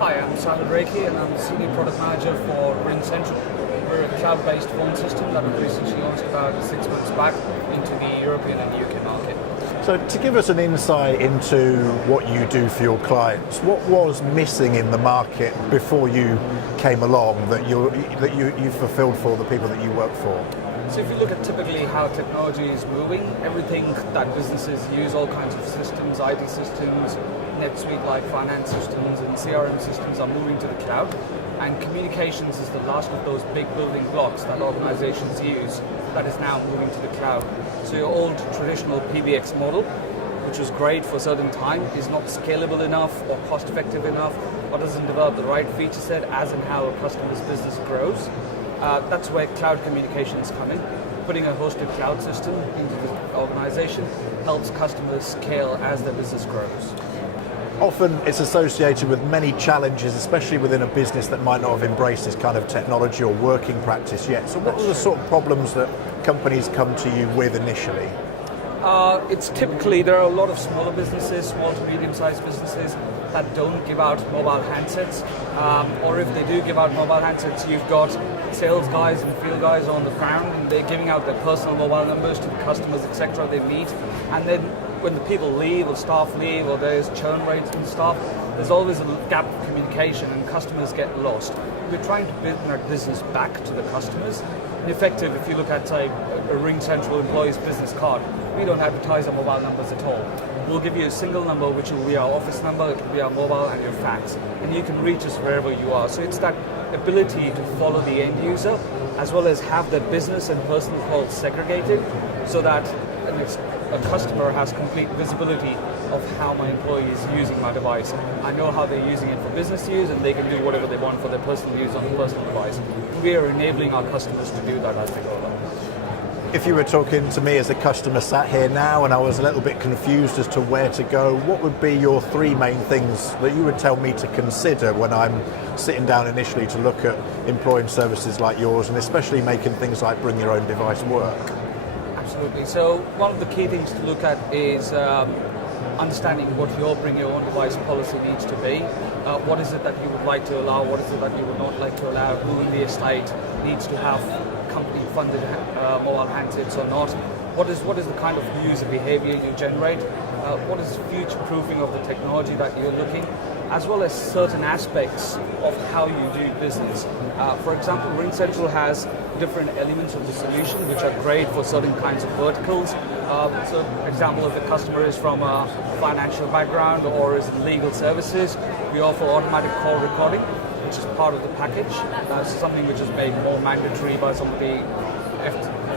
Hi, I'm Sahil Reiki and I'm the Senior Product Manager for Ringcentral. We're a cloud-based phone system that we recently launched about 6 months back into the European and UK market. So to give us an insight into what you do for your clients, what was missing in the market before you came along that you fulfilled for the people that you work for? So if you look at typically how technology is moving, everything that businesses use, all kinds of systems, IT systems, NetSuite-like finance systems and CRM systems are moving to the cloud. And communications is the last of those big building blocks that organizations use that is now moving to the cloud. So your old traditional PBX model, which was great for a certain time, is not scalable enough or cost effective enough or doesn't develop the right feature set as and how a customer's business grows. That's where cloud communications come in. Putting a hosted cloud system into the organization helps customers scale as their business grows. Often it's associated with many challenges, especially within a business that might not have embraced this kind of technology or working practice yet. So what are the sort of problems that companies come to you with initially? It's typically, there are a lot of smaller businesses, small to medium-sized businesses that don't give out mobile handsets, or if they do give out mobile handsets, you've got sales guys and field guys on the ground and they're giving out their personal mobile numbers to the customers, etc. they meet, and then when the people leave or staff leave or there's churn rates and stuff, there's always a gap of communication and customers get lost. We're trying to build our business back to the customers. In effective, if you look at a Ringcentral employee's business card, we don't advertise our mobile numbers at all. We'll give you a single number, which will be our office number, it will be our mobile and your fax, and you can reach us wherever you are. So it's that ability to follow the end user, as well as have their business and personal calls segregated, so that a customer has complete visibility of how my employee is using my device. I know how they're using it for business use, and they can do whatever they want for their personal use on the personal device. We are enabling our customers to do that as they go along. If you were talking to me as a customer sat here now and I was a little bit confused as to where to go, what would be your three main things that you would tell me to consider when I'm sitting down initially to look at employing services like yours, and especially making things like bring your own device work? Absolutely. So one of the key things to look at is understanding what your bring your own device policy needs to be. What is it that you would like to allow? What is it that you would not like to allow? Who in the estate needs to have company-funded mobile handsets or not? What is the kind of user behavior you generate? What is future-proofing of the technology that you're looking, as well as certain aspects of how you do business. For example, Ringcentral has different elements of the solution which are great for certain kinds of verticals. So, for example, if the customer is from a financial background or is in legal services, we offer automatic call recording, which is part of the package. Something which is made more mandatory by some of the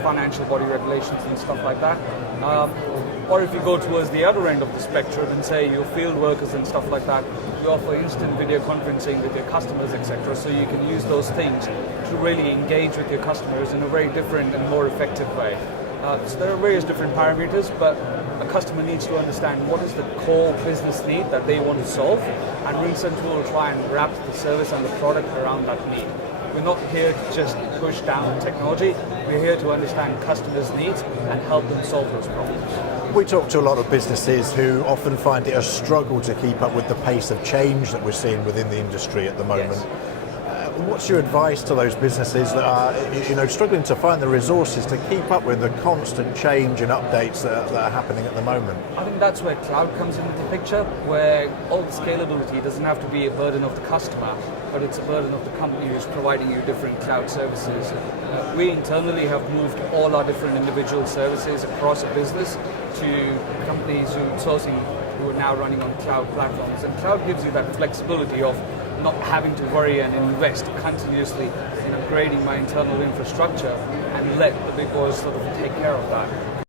financial body regulations and stuff like that. Or if you go towards the other end of the spectrum and say your field workers and stuff like that, we offer instant video conferencing with your customers, etc. So you can use those things to really engage with your customers in a very different and more effective way. So there are various different parameters, but a customer needs to understand what is the core business need that they want to solve, and Ringcentral will try and wrap the service and the product around that need. We're not here to just push down technology, we're here to understand customers' needs and help them solve those problems. We talk to a lot of businesses who often find it a struggle to keep up with the pace of change that we're seeing within the industry at the moment. Yes. What's your advice to those businesses that are struggling to find the resources to keep up with the constant change and updates that are happening at the moment? I think that's where cloud comes into the picture, where all the scalability doesn't have to be a burden of the customer, but it's a burden of the company who's providing you different cloud services. We internally have moved all our different individual services across a business to companies who are now running on cloud platforms. And cloud gives you that flexibility of not having to worry and invest continuously in upgrading my internal infrastructure and let the big boys sort of take care of that.